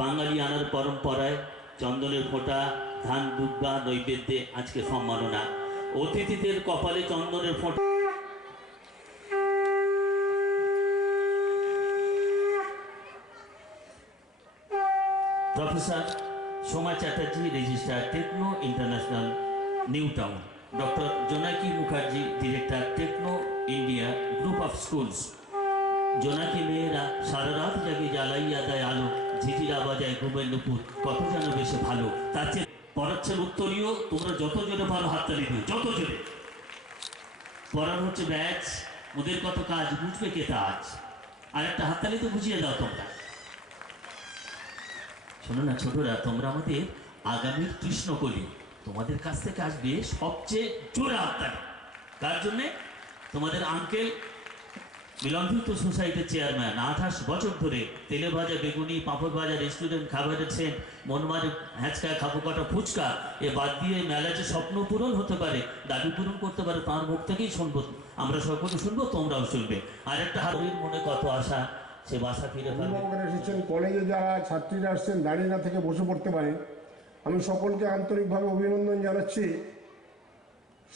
বাঙালি আনার পরম্পরায় চন্দনের ফোঁটা, ধান দুব্বা নৈবেদ্যে আজকে সম্মাননা। অতিথিদের কপালে চন্দনের ফোঁটা। Professor Soma Chatterjee, registrar Techno International, New Town. Doctor Jonaki Mukherjee, director Techno India group of schools. Jonaki মেয়েরা সারা রাত জাগে, জ্বালাইয়া দেয় আলো, ঝিঝিরা বাজায় ঘুমের নুপুর, কত যেন বেশি ভালো। তার চেয়ে পড়াচ্ছেন উত্তরীয়, তোমরা যত জোরে পারো হাততালি দিও, যত জোরে। পড়ানো হচ্ছে ব্যাচ, ওদের কত কাজ, বুঝবে কে তা আজ। আর একটা হাততালি তো বুঝিয়ে দাও তোমরা। শোনো না ছোটরা, তোমরা আমাদের আগামীর কৃষ্ণকলি, তোমাদের কাছ থেকে আসবে সবচেয়ে জোরে হাততালি। তার জন্যে তোমাদের আঙ্কেল মিলনভূত সোসাইটির চেয়ারম্যান, 28 বছর ধরে তেলে ভাজা বেগুনি, পাঁপড় ভাজা, রেস্টুরেন্ট খাবারের সেন্ট, মনমারে হ্যাঁচকা, খাবো কাটা ফুচকা, এ বাদ দিয়ে মেলা যে স্বপ্ন পূরণ হতে পারে, দাবি পূরণ করতে পারে, তার মুখ থেকেই শুনবো। আমরা সকলে শুনবো, তোমরাও শুনবে। আর একটা হারির মনে কত আশা, সে বাসা ফিরে পাবে। এসেছেন কলেজে যারা ছাত্রীরা আসছেন দাঁড়িয়ে না থেকে বসে পড়তে পারে, আমি সকলকে আন্তরিকভাবে অভিনন্দন জানাচ্ছি।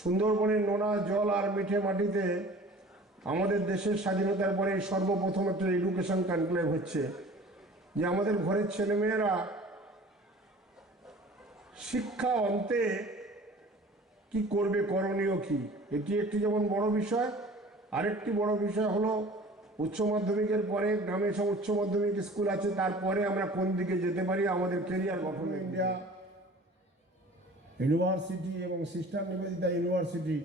সুন্দরবনের নোনা জল আর মিঠে মাটিতে আমাদের দেশের স্বাধীনতার পরে সর্বপ্রথম একটা এডুকেশন কনক্লেভ হচ্ছে, যে আমাদের ঘরের ছেলেমেয়েরা শিক্ষা অন্তে কি করবে, করণীয় কি, এটি একটি যেমন বড় বিষয়। আরেকটি বড় বিষয় হলো উচ্চ মাধ্যমিকের পরে গ্রামে সব উচ্চ মাধ্যমিক স্কুল আছে, তারপরে আমরা কোন দিকে যেতে পারি আমাদের কেরিয়ার গঠন। ইন্ডিয়া ইউনিভার্সিটি এবং সিস্টার নিবেদিতা ইউনিভার্সিটি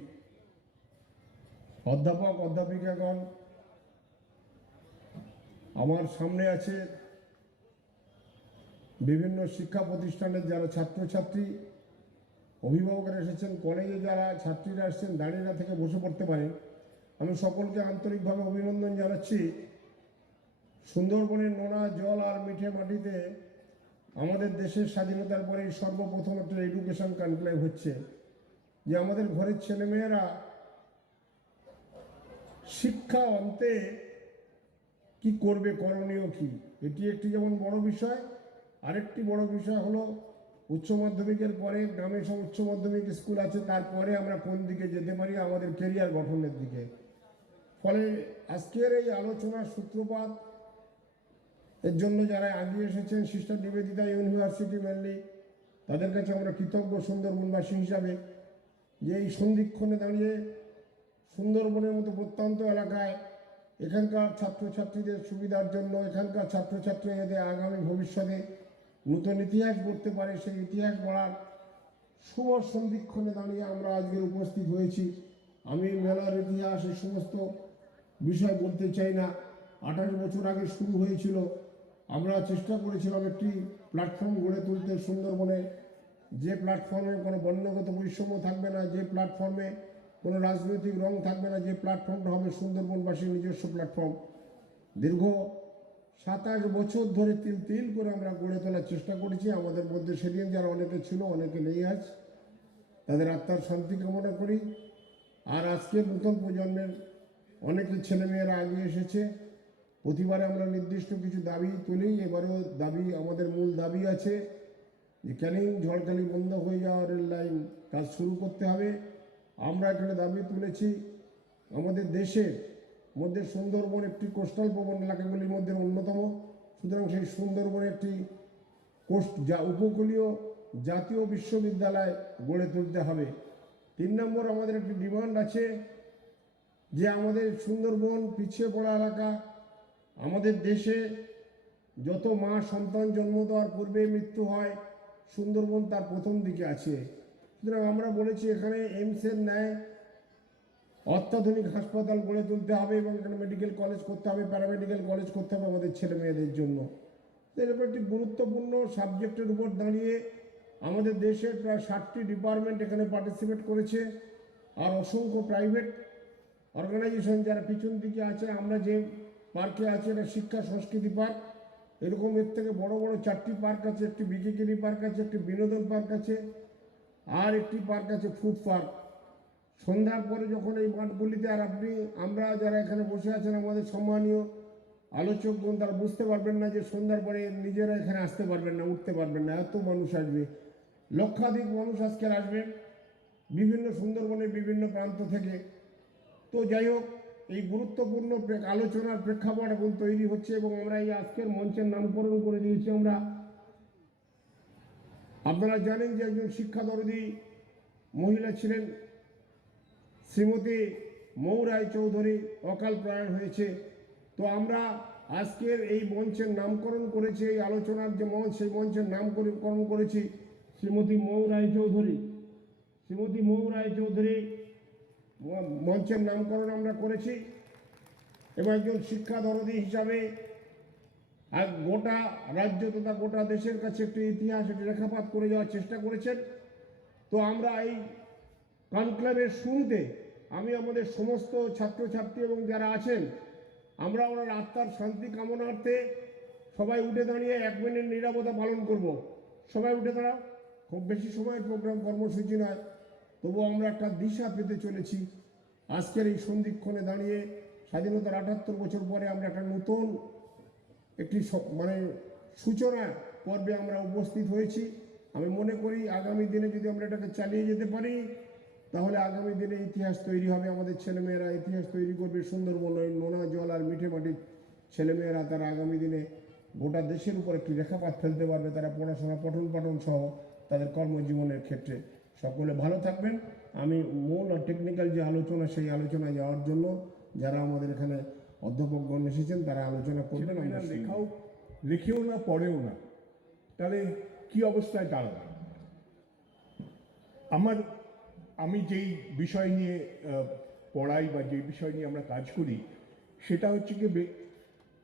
অধ্যাপক অধ্যাপিকাগণ আমার সামনে আছে, বিভিন্ন শিক্ষা প্রতিষ্ঠানের যারা ছাত্রছাত্রী, অভিভাবকরা এসেছেন, কলেজে যারা ছাত্রীরা এসেছেন দাঁড়িয়ে না থেকে বসে পড়তে পারেন, আমি সকলকে আন্তরিকভাবে অভিনন্দন জানাচ্ছি। সুন্দরবনের নোনা জল আর মিঠে মাটিতে আমাদের দেশের স্বাধীনতার পরে সর্বপ্রথম একটা এডুকেশন কনক্লেভ হচ্ছে, যে আমাদের ঘরের ছেলেমেয়েরা শিক্ষা অন্তে কি করবে, করণীয় কি, এটি একটি যেমন বড় বিষয়। আরেকটি বড় বিষয় হলো উচ্চ মাধ্যমিকের পরে গ্রামে সব উচ্চ মাধ্যমিক স্কুল আছে, তারপরে আমরা কোন দিকে যেতে পারি আমাদের কেরিয়ার গঠনের দিকে। ফলে আজকের এই আলোচনার সূত্রপাত এর জন্য যারা এগিয়ে এসেছেন, সিস্টার নিবেদিতা ইউনিভার্সিটি মেনলি, তাদের কাছে আমরা কৃতজ্ঞ সুন্দরবনবাসী হিসাবে, যে এই সন্ধিক্ষণে দাঁড়িয়ে সুন্দরবনের মতো প্রত্যন্ত এলাকায় এখানকার ছাত্রছাত্রীদের সুবিধার জন্য, এখানকার ছাত্রছাত্রীদের আগামী ভবিষ্যতে নূতন ইতিহাস গড়তে পারে, সেই ইতিহাস গড়ার শুভ সন্ধিক্ষণে দাঁড়িয়ে আমরা আজকের উপস্থিত হয়েছি। আমি মেলার ইতিহাস এই সমস্ত বিষয় বলতে চাই না। 28 বছর আগে শুরু হয়েছিল, আমরা চেষ্টা করেছিলাম একটি প্ল্যাটফর্ম গড়ে তুলতে সুন্দরবনে, যে প্ল্যাটফর্মে কোনো বর্ণগত বৈষম্য থাকবে না, যে প্ল্যাটফর্মে কোনো রাজনৈতিক রং থাকবে না, যে প্ল্যাটফর্মটা হবে সুন্দরবনবাসীর নিজস্ব প্ল্যাটফর্ম। দীর্ঘ 27 বছর ধরে তিল তিল করে আমরা গড়ে তোলার চেষ্টা করেছি। আমাদের মধ্যে সেদিন যারা অনেকে ছিল, অনেকে নেই আজ, তাদের আত্মার শান্তি কামনা করি। আর আজকের নতুন প্রজন্মের অনেকে ছেলেমেয়েরা এগিয়ে এসেছে। প্রতিবারে আমরা নির্দিষ্ট কিছু দাবি তুলি, এবারেও দাবি, আমাদের মূল দাবি আছে যে ক্যানিং ঝড়খালি বন্ধ হয়ে যাওয়া রেল লাইন কাজ শুরু করতে হবে। আমরা এখানে দাবি তুলেছি, আমাদের দেশের মধ্যে সুন্দরবন একটি কোস্টাল প্রবণ এলাকাগুলির মধ্যে অন্যতম, সুতরাং সেই সুন্দরবনে একটি উপকূলীয় জাতীয় বিশ্ববিদ্যালয় গড়ে তুলতে হবে। 3 নম্বর আমাদের একটি ডিমান্ড আছে, যে আমাদের সুন্দরবন পিছিয়ে পড়া এলাকা, আমাদের দেশে যত মা সন্তান জন্ম দেওয়ার পূর্বে মৃত্যু হয়, সুন্দরবন তার প্রথম দিকে আছে। সুতরাং আমরা বলেছি এখানে এইমসের ন্যায় অত্যাধুনিক হাসপাতাল গড়ে তুলতে হবে এবং এখানে মেডিকেল কলেজ করতে হবে, প্যারামেডিক্যাল কলেজ করতে হবে আমাদের ছেলে মেয়েদের জন্য। এরকম একটি গুরুত্বপূর্ণ সাবজেক্টের উপর দাঁড়িয়ে আমাদের দেশের প্রায় 60টি ডিপার্টমেন্ট এখানে পার্টিসিপেট করেছে, আর অসংখ্য প্রাইভেট অর্গানাইজেশন যারা পিছন দিকে আছে। আমরা যে পার্কে আছি এটা শিক্ষা সংস্কৃতি পার্ক, এরকম এর থেকে বড় বড় 4টি পার্ক আছে, একটি বিকেকেরি পার্ক আছে, একটি বিনোদন পার্ক আছে, আর একটি পার্ক আছে ফুড পার্ক। সন্ধ্যার পরে যখন এই মাঠগুলিতে, আর আমরা যারা এখানে বসে আছেন আমাদের সম্মানীয় আলোচকগণ তারা বুঝতে পারবেন না যে সন্ধ্যার পরে নিজেরা এখানে আসতে পারবেন না, উঠতে পারবেন না, এত মানুষ আসবে, লক্ষাধিক মানুষ আজকে আসবেন বিভিন্ন সুন্দরবনের বিভিন্ন প্রান্ত থেকে। তো যাই হোক, এই গুরুত্বপূর্ণ আলোচনার প্রেক্ষাপট এখন তৈরি হচ্ছে এবং আমরা এই আজকের মঞ্চের নামকরণ করে দিয়েছি আমরা। আপনারা জানেন যে একজন শিক্ষাদরদী মহিলা ছিলেন শ্রীমতী মৌ রায় চৌধুরী, অকাল প্রয়াণ হয়েছে। তো আমরা আজকের এই মঞ্চের নামকরণ করেছি, এই আলোচনার যে মঞ্চ সেই মঞ্চের নামকরণ করেছি শ্রীমতী মৌ রায় চৌধুরী। শ্রীমতী মৌ রায় চৌধুরী মঞ্চের নামকরণ আমরা করেছি এবং একজন শিক্ষাদরদী হিসাবে আর গোটা রাজ্য তথা গোটা দেশের কাছে একটি ইতিহাস, একটি রেখাপাত করে যাওয়ার চেষ্টা করেছেন। তো আমরা এই কনক্লেভের শুরুতে আমি আমাদের সমস্ত ছাত্রছাত্রী এবং যারা আছেন, আমরা ওনার আত্মার শান্তি কামনার্থে সবাই উঠে দাঁড়িয়ে 1 মিনিট নীরবতা পালন করব। সবাই উঠে দাঁড়াও। খুব বেশি সময়ের প্রোগ্রাম কর্মসূচি নয়, তবুও আমরা একটা দিশা পেতে চলেছি। আজকের এই সন্ধিক্ষণে দাঁড়িয়ে স্বাধীনতার 78 বছর পরে আমরা একটা নতুন একটি মানে সূচনা পর্বে আমরা উপস্থিত হয়েছি। আমি মনে করি আগামী দিনে যদি আমরা এটাকে চালিয়ে যেতে পারি, তাহলে আগামী দিনে ইতিহাস তৈরি হবে। আমাদের ছেলেমেয়েরা ইতিহাস তৈরি করবে। সুন্দরবনের নোনা জল আর মিঠে মাটির ছেলেমেয়েরা তারা আগামী দিনে গোটা দেশের উপর একটি রেখাপাত ফেলতে পারবে। তারা পড়াশোনা পঠন পাঠন সহ তাদের কর্মজীবনের ক্ষেত্রে। সকলে ভালো থাকবেন। আমি মূল আর টেকনিক্যাল যে আলোচনা, সেই আলোচনায় যাওয়ার জন্য যারা আমাদের এখানে অধ্যাপকগণ এসেছেন তারা আলোচনা করবেন। আমরা লেখেও না, পড়েও না, তাহলে কি অবস্থায় দাঁড়াবে? আমি যেই বিষয় নিয়ে পড়াই বা যে বিষয় নিয়ে আমরা কাজ করি, সেটা হচ্ছে কি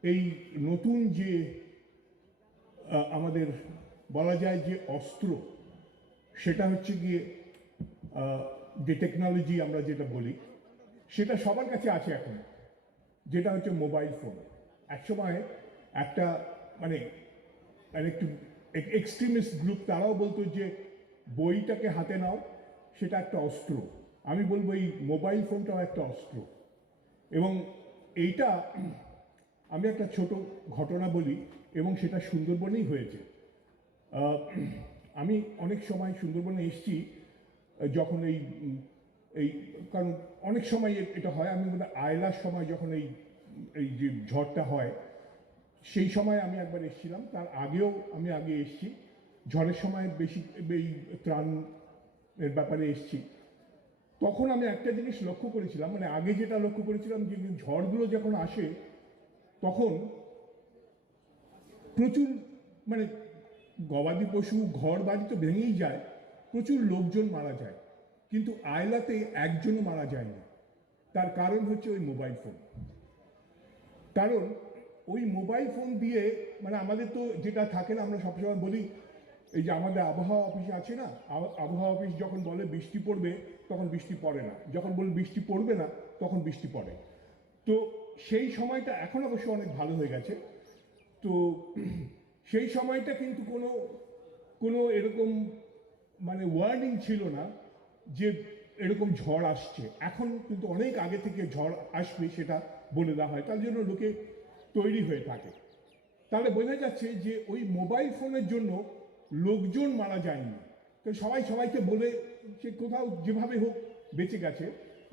এই নতুন যে আমাদের বলা যায় যে অস্ত্র, সেটা হচ্ছে গিয়ে যে টেকনোলজি আমরা যেটা বলি, সেটা সবার কাছে আছে এখন, যেটা হচ্ছে মোবাইল ফোন। একসময় একটা মানে একটু এক্সট্রিমিস্ট গ্রুপ তারাও বলতো যে বইটাকে হাতে নাও, সেটা একটা অস্ত্র। আমি বলবো এই মোবাইল ফোনটাও একটা অস্ত্র। এবং এইটা আমি একটা ছোট ঘটনা বলি, এবং সেটা সুন্দরবনেই হয়েছে। আমি অনেক সময় সুন্দরবনে এসেছি যখন এই কারণ অনেক সময় এটা হয়, আমি মানে আয়লার সময় যখন এই যে ঝড়টা হয়, সেই সময় আমি একবার এসেছিলাম। তার আগেও আমি আগে এসেছি, ঝড়ের সময় বেশি এই ত্রাণের ব্যাপারে এসেছি। তখন আমি একটা জিনিস লক্ষ্য করেছিলাম, মানে আগে যেটা লক্ষ্য করেছিলাম, যে ঝড়গুলো যখন আসে তখন প্রচুর মানে গবাদি পশু, ঘর বাড়ি তো ভেঙেই যায়, প্রচুর লোকজন মারা যায়, কিন্তু আয়লাতে একজনও মারা যায়নি। তার কারণ হচ্ছে ওই মোবাইল ফোন। কারণ ওই মোবাইল ফোন দিয়ে মানে আমাদের তো যেটা থাকে না, আমরা সবসময় বলি এই যে আমাদের আবহাওয়া অফিস আছে না, আবহাওয়া অফিস যখন বলে বৃষ্টি পড়বে তখন বৃষ্টি পড়ে না, যখন বলে বৃষ্টি পড়বে না তখন বৃষ্টি পড়ে। তো সেই সময়টা এখন অবশ্য অনেক ভালো হয়ে গেছে। তো সেই সময়টা কিন্তু কোনো এরকম মানে ওয়ার্নিং ছিল না যে এরকম ঝড় আসছে। এখন কিন্তু অনেক আগে থেকে ঝড় আসবে সেটা বলে দেওয়া হয়, তার জন্য লোকে তৈরি হয়ে থাকে। তাহলে বোঝা যাচ্ছে যে ওই মোবাইল ফোনের জন্য লোকজন মারা যায়নি। তো সবাই সবাইকে বলে সে কোথাও যেভাবে হোক বেঁচে গেছে,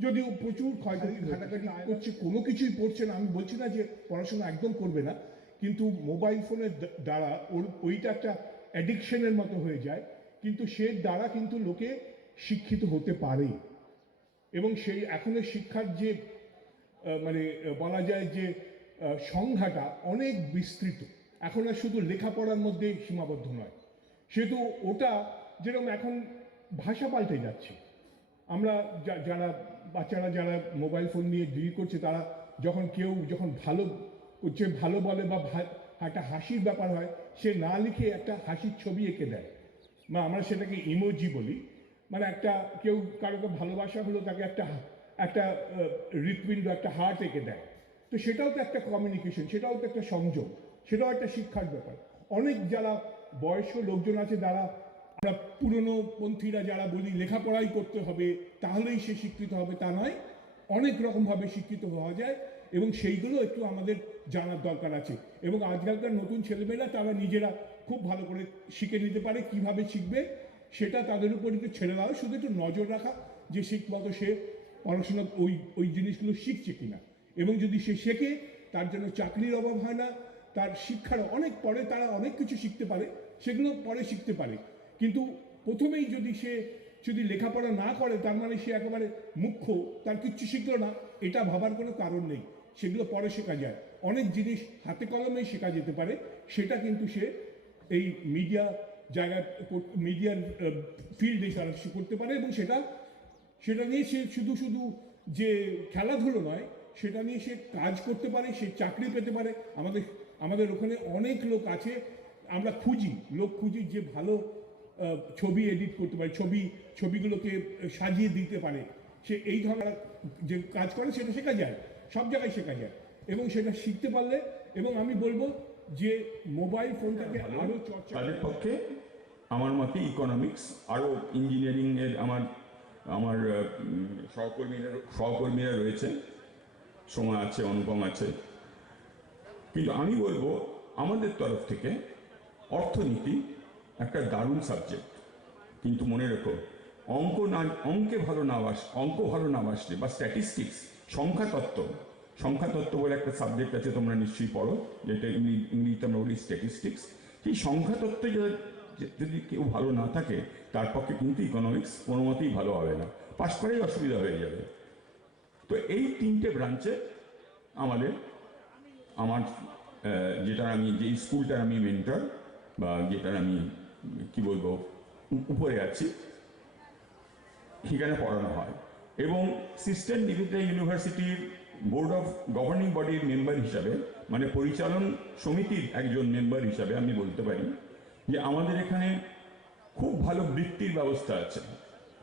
যদিও প্রচুর ক্ষয়ক্ষতি ঘাটাঘাটি করছে, কোনো কিছুই পড়ছে না। আমি বলছি না যে পড়াশোনা একদম করবে না, কিন্তু মোবাইল ফোনের দ্বারা ওইটা একটা অ্যাডিকশনের মতো হয়ে যায়, কিন্তু সে দ্বারা কিন্তু লোকে শিক্ষিত হতে পারে। এবং সেই এখনের শিক্ষার যে মানে বলা যায় যে সংজ্ঞাটা অনেক বিস্তৃত, এখন আর শুধু লেখাপড়ার মধ্যে সীমাবদ্ধ নয়। সেহেতু ওটা যেরকম এখন ভাষা পাল্টে যাচ্ছে। আমরা যারা বাচ্চারা যারা মোবাইল ফোন নিয়ে ডিল করছে, তারা যখন ভালো করছে, ভালো বলে বা একটা হাসির ব্যাপার হয়, সে না লিখে একটা হাসির ছবি এঁকে দেয়, বা আমরা সেটাকে ইমোজি বলি। মানে একটা কেউ কারোকে ভালোবাসা হলো, তাকে একটা হৃৎপিণ্ড, একটা হার্ট এঁকে দেয়। তো সেটাও তো একটা কমিউনিকেশন, সেটাও তো একটা সংযোগ, সেটাও একটা শিক্ষার ব্যাপার। অনেক যারা বয়স্ক লোকজন আছে, যারা আমরা পুরনো পন্থীরা যারা বলি লেখাপড়াই করতে হবে তাহলেই সে শিক্ষিত হবে, তা নয়, অনেক রকমভাবে শিক্ষিত হওয়া যায়। এবং সেইগুলো একটু আমাদের জানার দরকার আছে। এবং আজকালকার নতুন ছেলেমেয়েরা তারা নিজেরা খুব ভালো করে শিখে নিতে পারে, কিভাবে শিখবে সেটা তাদের উপর একটু ছেড়ে দেওয়া, শুধু একটু নজর রাখা যে ঠিকমতো সে পড়াশোনা ওই জিনিসগুলো শিখছে কিনা। এবং যদি সে শেখে তার জন্য চাকরির অভাব হয় না, তার শিক্ষার অনেক পরে তারা অনেক কিছু শিখতে পারে, সেগুলো পরে শিখতে পারে। কিন্তু প্রথমেই যদি লেখাপড়া না করে তার মানে সে একেবারে মুখ্য, তার কিচ্ছু শিখলো না, এটা ভাবার কোনো কারণ নেই। সেগুলো পরে শেখা যায়, অনেক জিনিস হাতে কলমেই শেখা যেতে পারে। সেটা কিন্তু সে এই জায়গায় মিডিয়ার ফিল্ডে তারা করতে পারে। এবং সেটা নিয়ে সে শুধু যে খেলাধুলো নয়, সেটা নিয়ে সে কাজ করতে পারে, সে চাকরি পেতে পারে। আমাদের ওখানে অনেক লোক আছে, আমরা লোক খুঁজি যে ভালো ছবি এডিট করতে পারে, ছবিগুলোকে সাজিয়ে দিতে পারে। সে এই ধরনের যে কাজ করে সেটা শেখা যায়, সব জায়গায় শেখা যায়। এবং সেটা শিখতে পারলে, এবং আমি বলবো যে মোবাইল ফোনটাকে আরও চর্চা তাদের পক্ষে আমার মতে ইকোনমিক্স, আরও ইঞ্জিনিয়ারিংয়ের আমার সহকর্মীরা রয়েছে, সোমা আছে, অনুপম আছে। কিন্তু আমি বলবো আমাদের তরফ থেকে অর্থনীতি একটা দারুণ সাবজেক্ট, কিন্তু মনে রেখো অঙ্ক ভালো না বাসলে বা স্ট্যাটিস্টিক্স, সংখ্যাতত্ত্ব বলে একটা সাবজেক্ট আছে, তোমরা নিশ্চয়ই পড়ো, যেটা ইংরেজিতে আমরা বলি স্ট্যাটিস্টিক্স। সেই সংখ্যাতত্ত্বে যদি কেউ ভালো না থাকে তার পক্ষে কিন্তু ইকোনমিক্স কোনো মতেই ভালো হবে না, পাশ করেই অসুবিধা হয়ে যাবে। তো এই তিনটে ব্রাঞ্চে আমার যেই স্কুলটার আমি মেন্টর বা যেটার আমি কি বলবো উপরে আছি, সেখানে পড়ানো হয়। এবং সিস্টার নিবেদিতা ইউনিভার্সিটির বোর্ড অফ গভর্নিং বডির মেম্বার হিসাবে, মানে পরিচালন সমিতির একজন মেম্বার হিসাবে আমি বলতে পারি যে আমাদের এখানে খুব ভালো বৃত্তির ব্যবস্থা আছে।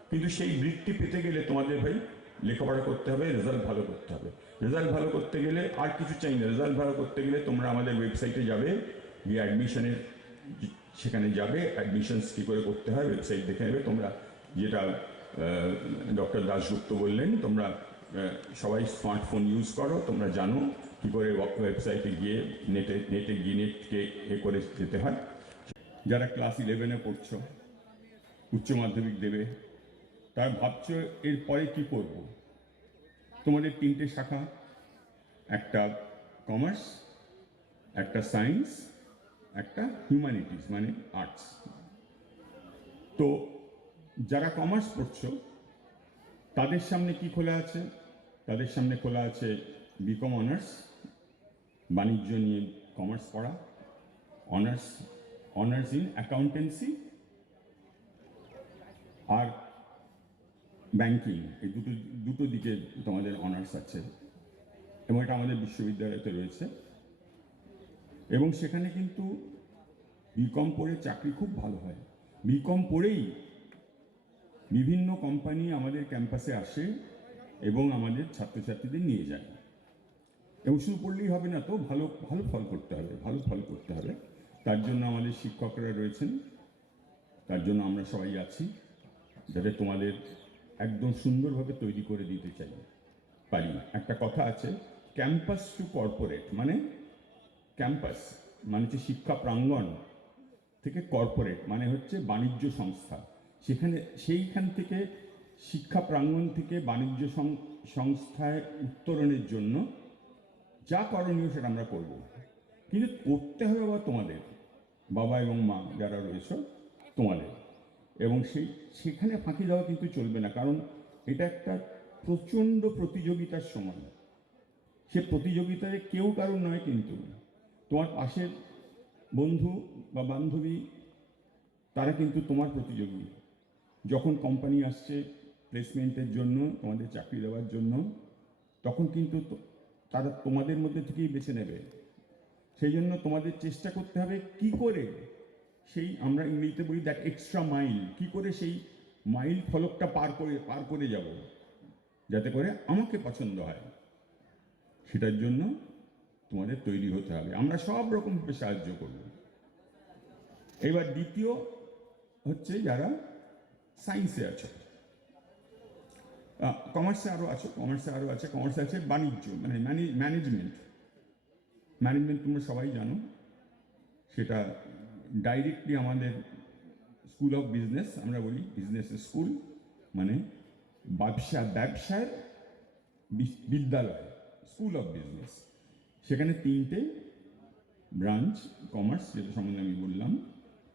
কিন্তু সেই বৃত্তি পেতে গেলে তোমাদের ভাই লেখাপড়া করতে হবে, রেজাল্ট ভালো করতে হবে। রেজাল্ট ভালো করতে গেলে আর কিছু চাই না, রেজাল্ট ভালো করতে গেলে তোমরা আমাদের ওয়েবসাইটে যাবে, গিয়ে সেখানে যাবে, অ্যাডমিশনস কী করে করতে হয় ওয়েবসাইট দেখে নেবে। তোমরা যেটা ডক্টর দাশগুপ্ত বললেন, তোমরা সবাই স্মার্টফোন ইউজ করো, তোমরা জানো কী করে ওয়েবসাইটে গিয়ে নেটকে করে যেতে হয়। যারা ক্লাস 11-এ পড়ছো, উচ্চ মাধ্যমিক দেবে, তার ভাবছো এরপরে কি করব। তোমাদের তিনটে শাখা, একটা কমার্স, একটা সায়েন্স, একটা হিউম্যানিটিস মানে আর্টস। তো যারা কমার্স পড়ছো তাদের সামনে কি খোলা আছে? তাদের সামনে খোলা আছে বিকম অনার্স, বাণিজ্য নিয়ে কমার্স পড়া, অনার্স ইন অ্যাকাউন্টেন্সি আর ব্যাংকিং, এই দুটো দিকে তোমাদের অনার্স আছে। এবং এটা আমাদের বিশ্ববিদ্যালয়তে রয়েছে। এবং সেখানে কিন্তু বিকম পড়ে চাকরি খুব ভালো হয়। বিকম পড়েই বিভিন্ন কোম্পানি আমাদের ক্যাম্পাসে আসে এবং আমাদের ছাত্রছাত্রীদের নিয়ে যায়। এবং শুধু পড়লেই হবে না, তো ভালো ফল করতে হবে। তার জন্য আমাদের শিক্ষকরা রয়েছেন, তার জন্য আমরা সবাই আছি, যাতে তোমাদের একদম সুন্দরভাবে তৈরি করে দিতে পারি। একটা কথা আছে, ক্যাম্পাস টু কর্পোরেট, মানে ক্যাম্পাস মানে হচ্ছে শিক্ষা প্রাঙ্গণ থেকে কর্পোরেট মানে হচ্ছে বাণিজ্য সংস্থা। সেইখান থেকে শিক্ষা প্রাঙ্গণ থেকে বাণিজ্য সংস্থায় উত্তরণের জন্য যা করণীয় সেটা আমরা করব। কিন্তু করতে হবে আবার তোমাদের, বাবা এবং মা যারা রয়েছে তোমাদের। এবং সেখানে ফাঁকি দেওয়া কিন্তু চলবে না, কারণ এটা একটা প্রচণ্ড প্রতিযোগিতার সময়। সে প্রতিযোগিতায় কেউ কারণ নয়, কিন্তু তোমার পাশের বন্ধু বা বান্ধবী তারা কিন্তু তোমার প্রতিযোগী। যখন কোম্পানি আসছে প্লেসমেন্টের জন্য, তোমাদের চাকরি দেওয়ার জন্য, তখন কিন্তু তারা তোমাদের মধ্যে থেকেই বেছে নেবে। সেই জন্য তোমাদের চেষ্টা করতে হবে কি করে সেই, আমরা ইংরেজিতে বলি দ্যাট এক্সট্রা মাইল, কি করে সেই মাইল ফলকটা পার করে যাব যাতে করে আমাকে পছন্দ হয়। সেটার জন্য তোমাদের তৈরি হতে হবে, আমরা সব রকমভাবে সাহায্য করব। এবার দ্বিতীয় হচ্ছে যারা সায়েন্সে আছে, কমার্সে আরও আছে, কমার্সে আছে বাণিজ্য, মানে ম্যানেজমেন্ট তোমরা সবাই জানো, সেটা ডাইরেক্টলি আমাদের স্কুল অফ বিজনেস, আমরা বলি বিজনেস স্কুল, মানে ব্যবসার বিদ্যালয়, স্কুল অফ বিজনেস। সেখানে 3টে ব্রাঞ্চ, কমার্স যেটা সম্বন্ধে আমি বললাম,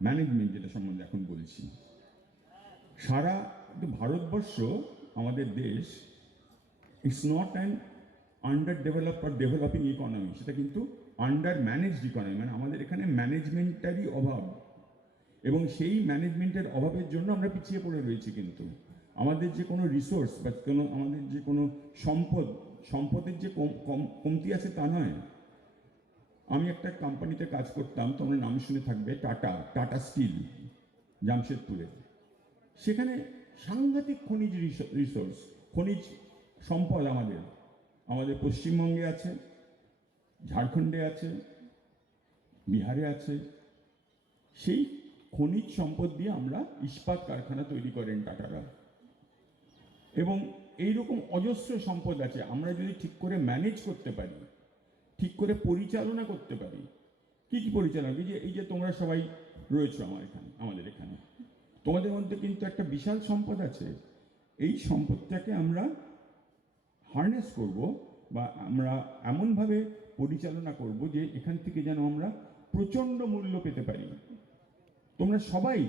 ম্যানেজমেন্ট যেটা সম্বন্ধে এখন বলছি। সারা ভারতবর্ষ, আমাদের দেশ, it's not an under develop R developing economy, সেটা কিন্তু আন্ডার ম্যানেজড ইকোনমি, মানে আমাদের এখানে ম্যানেজমেন্টারই অভাব, এবং সেই ম্যানেজমেন্টের অভাবের জন্য আমরা পিছিয়ে পড়ে রয়েছি। কিন্তু আমাদের যে কোনো রিসোর্স বা আমাদের যে কোনো সম্পদের যে কমতি আছে তা নয়। আমি একটা কোম্পানিতে কাজ করতাম, তোমরা নাম শুনে থাকবে, টাটা স্টিল, জামশেদপুরে। সেখানে সাংঘাতিক খনিজ সম্পদ আমাদের পশ্চিমবঙ্গে আছে, ঝাড়খণ্ডে আছে, বিহারে আছে। সেই খনিজ সম্পদ দিয়ে আমরা ইস্পাত কারখানা তৈরি করেন টাটারা, এবং এইরকম অজস্র সম্পদ আছে। আমরা যদি ঠিক করে ম্যানেজ করতে পারি, ঠিক করে পরিচালনা করতে পারি, কি পরিচালনা, এই যে তোমরা সবাই রয়েছো আমাদের এখানে, তোমাদের মধ্যে কিন্তু একটা বিশাল সম্পদ আছে। এই সম্পদটাকে আমরা হারনেস করব, বা আমরা এমনভাবে পরিচালনা করব যে এখান থেকে যেন আমরা প্রচণ্ড মূল্য পেতে পারি। তোমরা সবাই,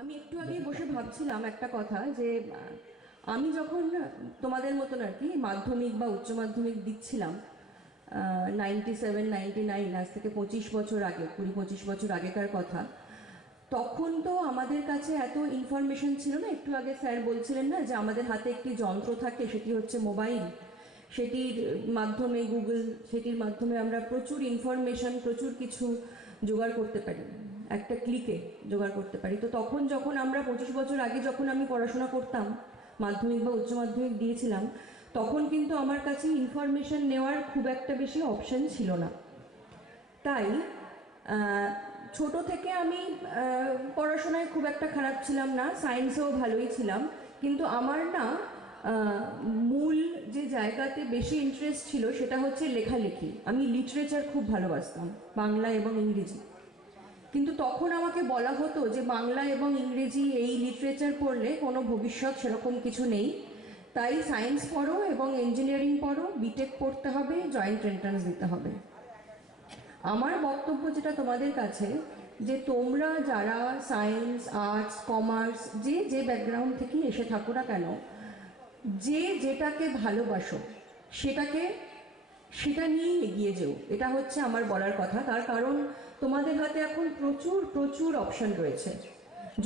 আমি একটু আগে বসে ভাবছিলাম একটা কথা, যে আমি যখন তোমাদের মতন আর কি মাধ্যমিক বা উচ্চ মাধ্যমিক দিচ্ছিলাম 97-99, আজ থেকে 25 বছর আগে, 20-25 বছর আগেকার কথা, তখন তো আমাদের কাছে এত ইনফরমেশন ছিল না। একটু আগে স্যার বলছিলেন না যে আমাদের হাতে একটি যন্ত্র থাকে, সেটি হচ্ছে মোবাইল, সেটির মাধ্যমে গুগল, সেটির মাধ্যমে আমরা প্রচুর ইনফরমেশন, প্রচুর কিছু জোগাড় করতে পারি, একটা ক্লিকে জোগাড় করতে পারি। তো তখন যখন আমরা 25 বছর আগে যখন আমি পড়াশোনা করতাম, মাধ্যমিক বা উচ্চ মাধ্যমিক দিয়েছিলাম, তখন কিন্তু আমার কাছে ইনফরমেশন নেওয়ার খুব একটা বেশি অপশন ছিল না। তাই ছোট থেকে আমি পড়াশোনায় খুব একটা খারাপ ছিলাম না, সায়েন্সেও ভালোই ছিলাম, কিন্তু আমার না মূল যে জায়গাতে বেশি ইন্টারেস্ট ছিল সেটা হচ্ছে লেখালেখি। আমি লিটারেচার খুব ভালোবাসতাম, বাংলা এবং ইংরেজি। কিন্তু তখন আমাকে বলা হতো যে বাংলা এবং ইংরেজি এই লিটারেচার পড়লে কোনো ভবিষ্যৎ সেরকম কিছু নেই, তাই সায়েন্স পড়ো এবং ইঞ্জিনিয়ারিং পড়ো, বিটেক পড়তে হবে, জয়েন্ট এন্ট্রান্স দিতে হবে। আমার বক্তব্য যেটা তোমাদের কাছে, যে তোমরা যারা সায়েন্স, আর্টস, কমার্স, যে ব্যাকগ্রাউন্ড থেকে এসে থাকো না কেন, যেটাকে ভালোবাসো সেটা নিয়েই এগিয়ে যেও, এটা হচ্ছে আমার বলার কথা। তার কারণ তোমাদের হাতে এখন প্রচুর অপশন রয়েছে।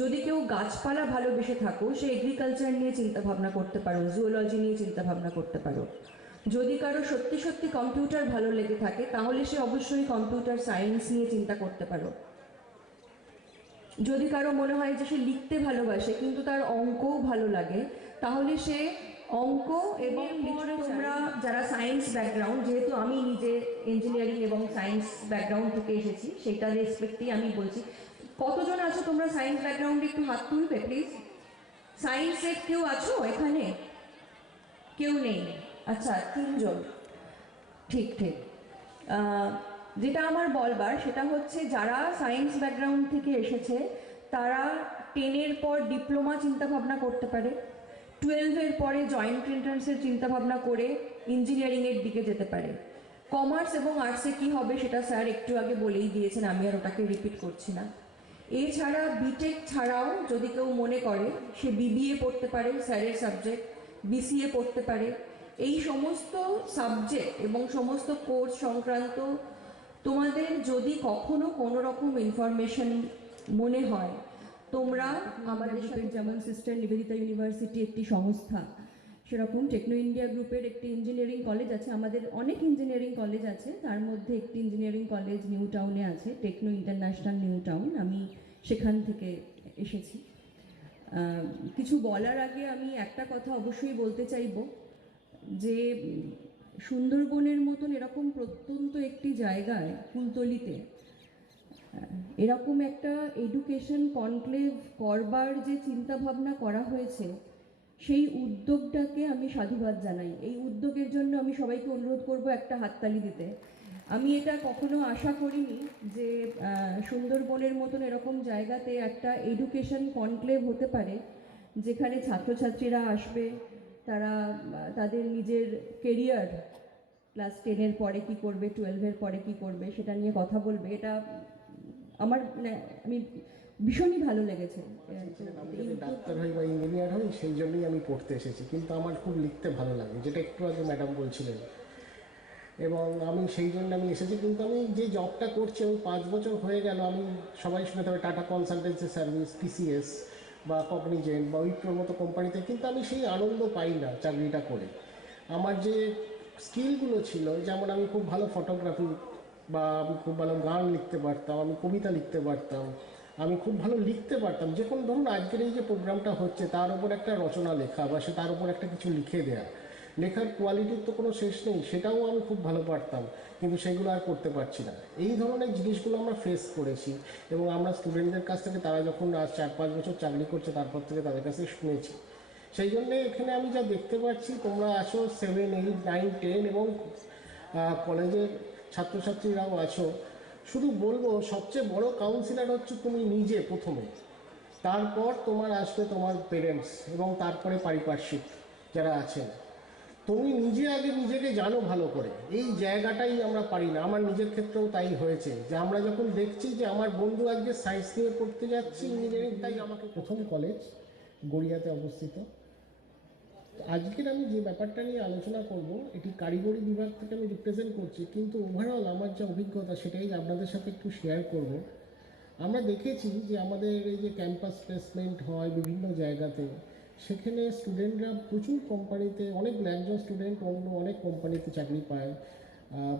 যদি কেউ গাছপালা ভালোবেসে থাকো, সে এগ্রিকালচার নিয়ে চিন্তা ভাবনা করতে পারো, জুওলজি নিয়ে চিন্তা ভাবনা করতে পারো। যদি কারো সত্যি কম্পিউটার ভালো লেগে থাকে, তাহলে সে অবশ্যই কম্পিউটার সায়েন্স নিয়ে চিন্তা করতে পারো। যদি কারো মনে হয় যে সে লিখতে ভালোবাসে কিন্তু তার অঙ্কও ভালো লাগে, তাহলে সে অঙ্ক এবং তোমরা যারা সায়েন্স ব্যাকগ্রাউন্ড, যেহেতু আমি নিজে ইঞ্জিনিয়ারিং এবং সায়েন্স ব্যাকগ্রাউন্ড থেকে এসেছি, সেটা রেসপেক্টেই আমি বলছি। কতজন আছো তোমরা সায়েন্স ব্যাকগ্রাউন্ডে, একটু হাত তুলবে প্লিজ। সায়েন্সের কেউ আছো এখানে? কেউ নেই? আচ্ছা, 3 জন। ঠিক। যেটা আমার বলবার সেটা হচ্ছে, যারা সায়েন্স ব্যাকগ্রাউন্ড থেকে এসেছে তারা 10-এর পর ডিপ্লোমা চিন্তাভাবনা করতে পারে, 12-এর পরে জয়েন্ট এন্ট্রান্সের চিন্তাভাবনা করে ইঞ্জিনিয়ারিংয়ের দিকে যেতে পারে। কমার্স এবং আর্টসে কী হবে সেটা স্যার একটু আগে বলেই দিয়েছেন, আমি আর ওটাকে রিপিট করছি না। এছাড়া বিটেক ছাড়াও যদি কেউ মনে করে সে বিবিএ পড়তে পারে, স্যারের সাবজেক্ট, বিসিএ পড়তে পারে। এই সমস্ত সাবজেক্ট এবং সমস্ত কোর্স সংক্রান্ত তোমাদের যদি কখনো কোনো রকম ইনফরমেশন মনে হয়, তোমরা আমাদের সাথে, যেমন সিস্টার নিবেদিতা ইউনিভার্সিটি একটি সংস্থা, সেরকম টেকনো ইন্ডিয়া গ্রুপের একটি ইঞ্জিনিয়ারিং কলেজ আছে। আমাদের অনেক ইঞ্জিনিয়ারিং কলেজ আছে, তার মধ্যে একটি ইঞ্জিনিয়ারিং কলেজ নিউ টাউনে আছে, টেকনো ইন্টারন্যাশনাল নিউ টাউন। আমি সেখান থেকে এসেছি। কিছু বলার আগে আমি একটা কথা অবশ্যই বলতে চাইব, যে সুন্দরবনের মতন এরকম প্রত্যন্ত একটি জায়গায়, কুলতলিতে, এরকম একটা এডুকেশন কনক্লেভ করবার যে চিন্তাভাবনা করা হয়েছে, সেই উদ্যোগটাকে আমি সাধুবাদ জানাই। এই উদ্যোগের জন্য আমি সবাইকে অনুরোধ করব একটা হাততালি দিতে। আমি এটা কখনো আশা করিনি যে সুন্দরবনের মতন এরকম জায়গাতে একটা এডুকেশন কনক্লেভ হতে পারে, যেখানে ছাত্রছাত্রীরা আসবে, তারা তাদের নিজের কেরিয়ার, ক্লাস 10-এর পরে কী করবে, 12-এর পরে কী করবে, সেটা নিয়ে কথা বলবে। এটা আমার আমি ভীষণই ভালো লেগেছে। আমি যদি ডাক্তার হই বা ইঞ্জিনিয়ার হই সেই জন্যই আমি পড়তে এসেছি, কিন্তু আমার খুব লিখতে ভালো লাগে, যেটা একটু আগে ম্যাডাম বলছিলেন, এবং আমি সেই জন্য আমি এসেছি। কিন্তু আমি যে জবটা করছি আমি 5 বছর হয়ে গেল, আমি সবাই শুনে থাকবে টাটা কনসালটেন্সি সার্ভিস, টিসিএস বা কগনিজেন্ট বা উইপ্রোর মতো কোম্পানিতে, কিন্তু আমি সেই আনন্দ পাই না চাকরিটা করে। আমার যে স্কিলগুলো ছিল, যেমন আমি খুব ভালো ফটোগ্রাফি, বা আমি খুব ভালো গান লিখতে পারতাম, আমি কবিতা লিখতে পারতাম, আমি খুব ভালো লিখতে পারতাম। যে কোনো ধরুন আজকের এই যে প্রোগ্রামটা হচ্ছে তার উপর একটা রচনা লেখা বা সে তার উপর একটা কিছু লিখে দেয়া, লেখার কোয়ালিটির তো কোনো শেষ নেই, সেটাও আমি খুব ভালো পারতাম, কিন্তু সেগুলো আর করতে পারছি না। এই ধরনের জিনিসগুলো আমরা ফেস করেছি, এবং আমরা স্টুডেন্টদের কাছ থেকে, তারা যখন আজ 4-5 বছর চাকরি করছে তারপর থেকে তাদের কাছে শুনেছি। সেই জন্যে এখানে আমি যা দেখতে পাচ্ছি, তোমরা আছো 7, 8, 9, 10 এবং কলেজের ছাত্রছাত্রীরাও আছো। শুধু বলবো, সবচেয়ে বড় কাউন্সিলর হচ্ছে তুমি নিজে প্রথমে, তারপর তোমার আসবে তোমার পেরেন্টস, এবং তারপরে পারিপার্শ্বিক যারা আছেন। তুমি নিজে আগে নিজেকে জানো ভালো করে। এই জায়গাটাই আমরা পারি না। আমার নিজের ক্ষেত্রেও তাই হয়েছে, যে আমরা যখন দেখছি যে আমার বন্ধু আজকে সায়েন্স নিয়ে পড়তে যাচ্ছে, ইঞ্জিনিয়ারিং, তাই আমাকে প্রথম কলেজ গড়িয়াতে অবস্থিত। আজকের আমি যে ব্যাপারটা নিয়ে আলোচনা করব, এটি কারিগরি বিভাগ থেকে আমি রিপ্রেজেন্ট করছি, কিন্তু ওভারঅল আমার যা অভিজ্ঞতা সেটাই আপনাদের সাথে একটু শেয়ার করব। আমরা দেখেছি যে আমাদের এই যে ক্যাম্পাস প্লেসমেন্ট হয় বিভিন্ন জায়গাতে, সেখানে স্টুডেন্টরা প্রচুর কোম্পানিতে, অনেক একজন স্টুডেন্ট অনেক কোম্পানিতে চাকরি পায়,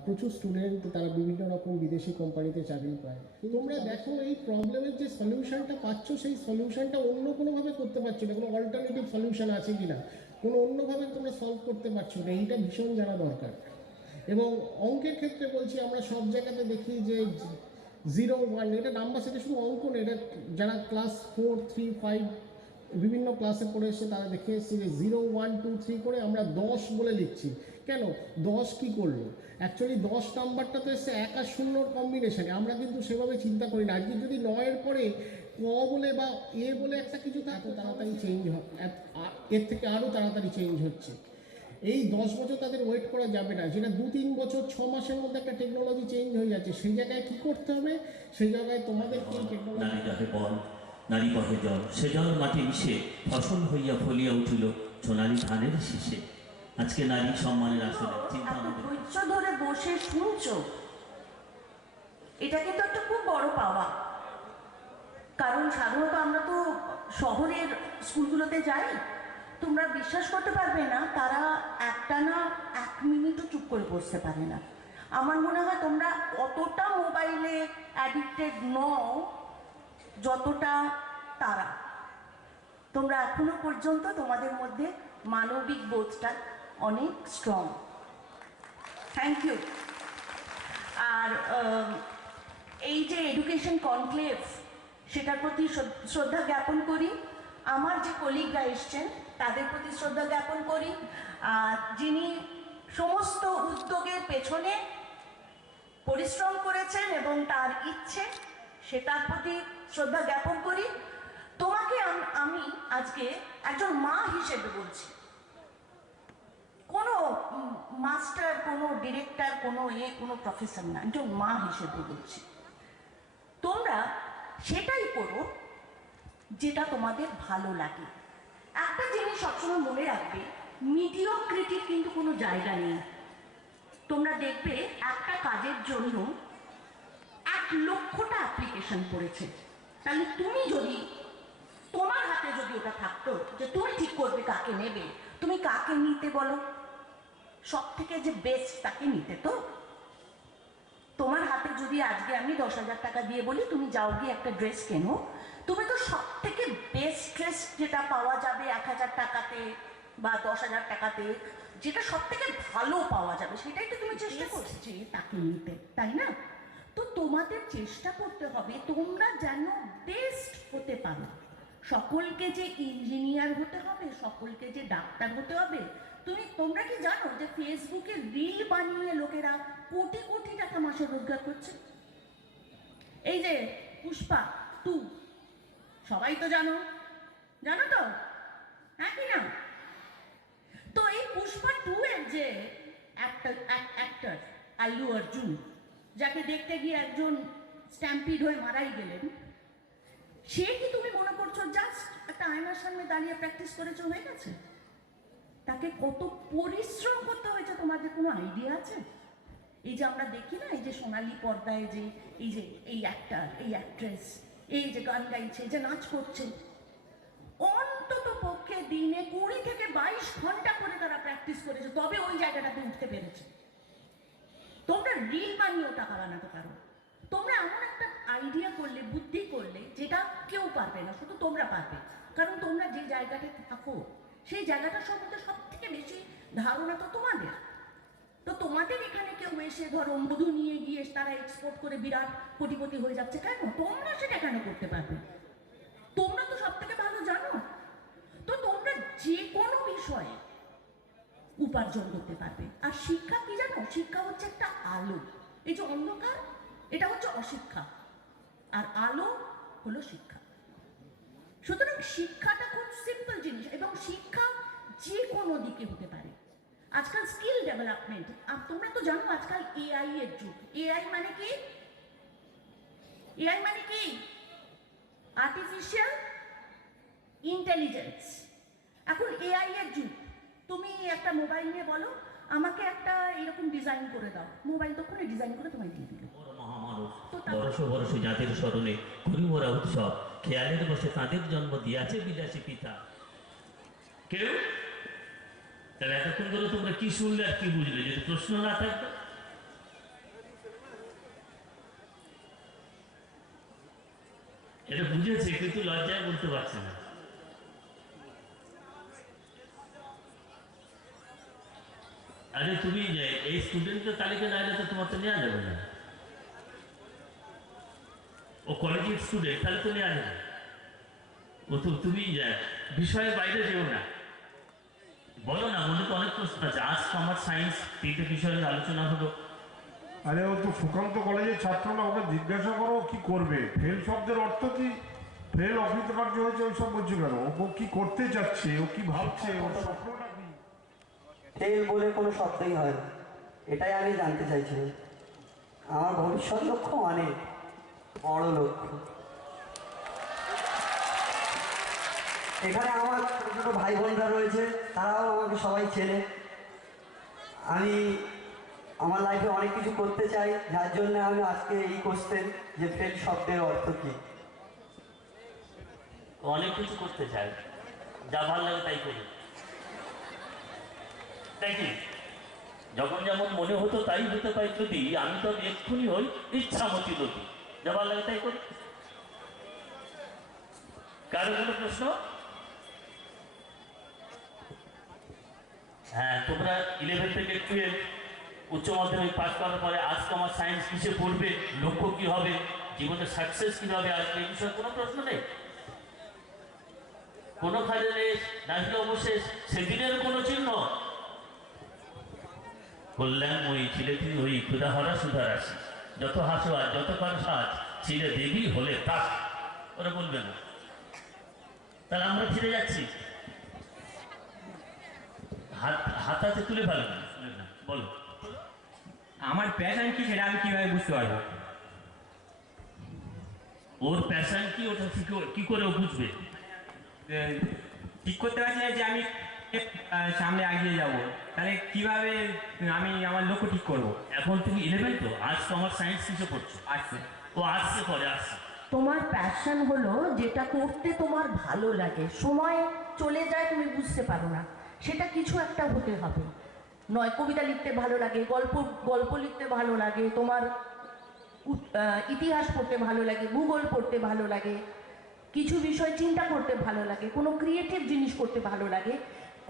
প্রচুর স্টুডেন্ট তারা বিভিন্ন রকম বিদেশি কোম্পানিতে চাকরি পায়। কিন্তু তোমরা দেখো, এই প্রবলেমের যে সলিউশনটা পাচ্ছ, সেই সলিউশনটা অন্য কোনোভাবে করতে পারছো না। কোনো অল্টারনেটিভ সলিউশন আছে কি না, কোনো অন্যভাবে তোমরা সলভ করতে পারছো না, এইটা ভীষণ জানা দরকার। এবং অঙ্কের ক্ষেত্রে বলছি, আমরা সব জায়গাতে দেখি যে 0, 1, এটা নাম্বার সেটা শুধু অঙ্ক না, এটা যারা ক্লাস 4, 3, 5 বিভিন্ন ক্লাসে পড়ে এসে তারা দেখে এসেছি যে 0, 1, 2, 3 করে আমরা 10 বলে লিখছি। কেন 10 কি করলো? অ্যাকচুয়ালি 10 নাম্বারটা তো এসে 1 আর 0-র কম্বিনেশানে। আমরা কিন্তু সেভাবে চিন্তা করি না। আজকে যদি 9-এর পরে ক বলে বা এ বলে একটা কিছু থাকতো, তাড়াতাড়ি চেঞ্জ হয়, এর থেকে আরও তাড়াতাড়ি চেঞ্জ হচ্ছে। এই 10 বছর তাদের ওয়েট করা যাবে না, যেটা 2-3 বছর 6 মাসের মধ্যে একটা টেকনোলজি চেঞ্জ হয়ে যাচ্ছে। সেই জায়গায় কী করতে হবে? সেই জায়গায় তোমাদেরকে এই টেকনোলজি, নারী যাহে বল, নারী বহে জল, সে জল মাটি মিশে ফসল হইয়া ফলিয়া উঠিল সোনালী ধানের শীষে। আজকে নারী সম্মানের আসলে চিন্তা এত আমাদের। ধৈর্য ধরে বসে শুনছো, এটা কিন্তু একটা খুব বড় পাওয়া। কারণ সাধারণত আমরা তো শহরের স্কুলগুলোতে যাই, তোমরা বিশ্বাস করতে পারবে না, তারা একটানা 1 মিনিটও চুপ করে বসতে পারে না। আমার মনে হয় তোমরা অতটা মোবাইলে অ্যাডিক্টেড নও যতটা তারা। তোমরা এখনো পর্যন্ত তোমাদের মধ্যে মানবিক বোধটা অনেক স্ট্রং। Thank you. আর এই যে এডুকেশন কনক্লেভ, সেটার প্রতি শ্রদ্ধা জ্ঞাপন করি। আমার যে কলিগরা এসছেন তাদের প্রতি শ্রদ্ধা জ্ঞাপন করি, যিনি সমস্ত উদ্যোগের পেছনে পরিশ্রম করেছেন এবং তার ইচ্ছে, সেটার প্রতি শ্রদ্ধা জ্ঞাপন করি। তোমাকে আমি আজকে একজন মা হিসেবে বলছি, কোনো মাস্টার, কোনো ডিরেক্টর, কোনো প্রফেসর না, একজন মা হিসেবে বলছি। তোমরা সেটাই করো যেটা তোমাদের ভালো লাগে। একটা জিনিস সবসময় মনে রাখবে, মিডিওক্রিটির কিন্তু কোনো জায়গা নেই। তোমরা দেখবে একটা কাজের জন্য 1 লক্ষটা অ্যাপ্লিকেশন পড়েছে। তাহলে তুমি যদি, তোমার হাতে যদি ওটা থাকতো যে তুমি ঠিক করবে কাকে নেবে, তুমি কাকে নিতে বলো? সব থেকে যে বেস্ট তাকে নিতে। তো তোমার হাতে যদি আজকে আমি 10,000 টাকা দিয়ে বলি তুমি যাও গিয়ে একটা ড্রেস কেনো, তুমি তো সব থেকে বেস্ট ড্রেস যেটা পাওয়া যাবে 1,000 টাকাতে বা 10,000 টাকাতে, যেটা সব থেকে ভালো পাওয়া যাবে, সেটাই তো তুমি চেষ্টা করছো তাকে নিতে, তাই না? তো তোমাদের চেষ্টা করতে হবে তোমরা যেন বেস্ট হতে পারো। সকলকে যে ইঞ্জিনিয়ার হতে হবে, সকলকে যে ডাক্তার হতে হবে। তোমরা কি জানো যে ফেসবুকে রিল বানিয়ে লোকেরা কোটি কোটি টাকা মাসে রোজগার করছে? এই যে পুষ্পা 2, সবাই তো জানো তো, হ্যাঁ কি না? তো এই পুষ্পা 2 এর যে অ্যাক্টর আল্লু অর্জুন, যাকে দেখতে গিয়ে একজন স্ট্যাম্পিড হয়ে মারাই গেলেন, সে কি তুমি মনে করছো জাস্ট একটা আয়নার সামনে দাঁড়িয়ে প্র্যাকটিস করেছো হয়ে গেছে? তাকে কত পরিশ্রম করতে হয়েছে তোমাদের কোনো আইডিয়া আছে? এই যে আমরা দেখি না, এই যে সোনালী পর্দায় যে এই অ্যাক্টর, এই অ্যাক্ট্রেস, এই যে গান গাইছে, যে নাচ করছে, অন্তত পক্ষে দিনে 20 থেকে 22 ঘন্টা করে তারা প্র্যাকটিস করেছে, তবে ওই জায়গাটাতে উঠতে পেরেছে। তোমরা রিল বানিয়েও টাকা বানাতে পারো। তোমরা এমন একটা আইডিয়া করলে, বুদ্ধি করলে, যেটা কেউ পারবে না, শুধু তোমরা পারবে। কারণ তোমরা যে জায়গাটাতে থাকো সেই জায়গাটার সম্বন্ধে সব থেকে বেশি ধারণা তো তোমাদের। তো তোমাদের এখানে কেউ এসে ধরো মধু নিয়ে গিয়ে তারা এক্সপোর্ট করে বিরাট কোটিপতি হয়ে যাচ্ছে, কেন? তোমরা সেটা কেন করতে পারবে? তোমরা তো সব থেকে ভালো জানো। তো তোমরা যে কোনো বিষয়ে উপার্জন করতে পারবে। আর শিক্ষা কি জানো? শিক্ষা হচ্ছে একটা আলো। এই যে অন্ধকার, এটা হচ্ছে অশিক্ষা, আর আলো হলো শিক্ষা। সুতরাং শিক্ষাটা খুব সিম্পল জিনিস, এবং শিক্ষা যে কোনো দিকে হতে পারে। আজকাল স্কিল ডেভেলপমেন্ট, তোমরা তো জানো আজকাল এআই এর যুগ। এআই মানে কি? এআই মানে কি? Artificial intelligence. এখন এআই এর যুগ। তুমি একটা মোবাইল নিয়ে বলো আমাকে একটা এরকম ডিজাইন করে দাও, মোবাইল তখন ডিজাইন করে তোমায় দিয়ে দিল। মহামানব বরশ বরশ জাতির স্মরণে করি মোরা উৎসব, খেয়ালের বসে তাদের জন্ম দিয়াছে বিদেশি পিতা। কেউ তাহলে এতক্ষণ ধরে তোমরা কি শুনলে আর কি বুঝলে? যদি প্রশ্ন না থাকতো, এটা বুঝেছে কিন্তু লজ্জায় বলতে পারছে না। আরে তুমি এই স্টুডেন্টের তালিকা না তো তোমার তো নেওয়া যাবে না। ও কলেজের স্টুডেন্ট, তাহলে তো নেওয়া যাবে। ও তো তুমি বিষয়ের বাইরে যেও না। বলো না, মনে তো অনেক প্রশ্ন আছে। আর্টস, কমার্স, সায়েন্স 3টে বিষয়ের আলোচনা হলো। আরে ও তো সুকান্ত কলেজের ছাত্র না, ওকে জিজ্ঞাসা করো কি করবে। ফেল শব্দের অর্থ কি? ফেল অকৃতকার্য হয়েছে ওইসব বলছে কেন? ও কি করতে চাচ্ছে, ও কি ভাবছে, ওর স্বপ্নটা কি? ফেল বলে কোনো শব্দই হয় না, এটাই আমি জানতে চাইছিলাম। আমার ভবিষ্যৎ লক্ষ্য অনেক বড় লক্ষ্য। এখানে আমার ছোটো ছোটো ভাই বোনরা রয়েছে, তারাও আমাকে সবাই চেনে। আমি আমার লাইফে অনেক কিছু করতে চাই, যার জন্য আমি আজকে এই কোশ্চেন যে ফেল শব্দের অর্থ কী। অনেক কিছু করতে চাই, যা ভালো লাগে তাই করি, তাই কি? যখন যেমন মনে হতো তাই হতে পাই যদি, আমি তো এক্ষুনি হই ইচ্ছামতি নদী, যা ভালো লাগে তাই করি। কারো কোনো প্রশ্ন? হ্যাঁ, তোমরা 11 থেকে 12 উচ্চ মাধ্যমিক পাস করার পরে আর্টস, কমার্স, সায়েন্স কিসে পড়বে, লক্ষ্য কি হবে, জীবনে সাকসেস কিভাবে আসবে, এই বিষয়ে কোনো প্রশ্ন নেই। কোনো কাজে নেই, নাচলে অবশেষ সেদিনের কোনো চিহ্ন। বললাম ওই ছিলে তুই ওই ক্ষুদা হরা সুধার আসি, যত হাসো আর যত কার সাজ ছিলে দেবী হলে তাক, ওরা বলবে না। তাহলে আমরা ফিরে যাচ্ছি, হাতে তুলে ফেলো না, বলো আমার প্যাশন কি সেটা আমি কিভাবে বুঝতে পারবো? ওর প্যাশন কি, ওটা কি করে ও বুঝবে? ঠিক করতে পারছি না যে আমি সামনে এগিয়ে যাব, তাহলে কিভাবে আমি আমার লক্ষ্য ঠিক করবো? এখন তুমি 11 তো, আর্টস, কমার্স, সায়েন্স কিসে পড়ছো? আচ্ছা, ও আর্টসে পড়ে, আর্টস। তোমার প্যাশন হলো যেটা করতে তোমার ভালো লাগে, সময় চলে যায় তুমি বুঝতে পারো না, সেটা কিছু একটা হতে হবে। নয় কবিতা লিখতে ভালো লাগে, গল্প লিখতে ভালো লাগে, তোমার ইতিহাস পড়তে ভালো লাগে, ভূগোল পড়তে ভালো লাগে, কিছু বিষয় চিন্তা করতে ভালো লাগে, কোনো ক্রিয়েটিভ জিনিস করতে ভালো লাগে।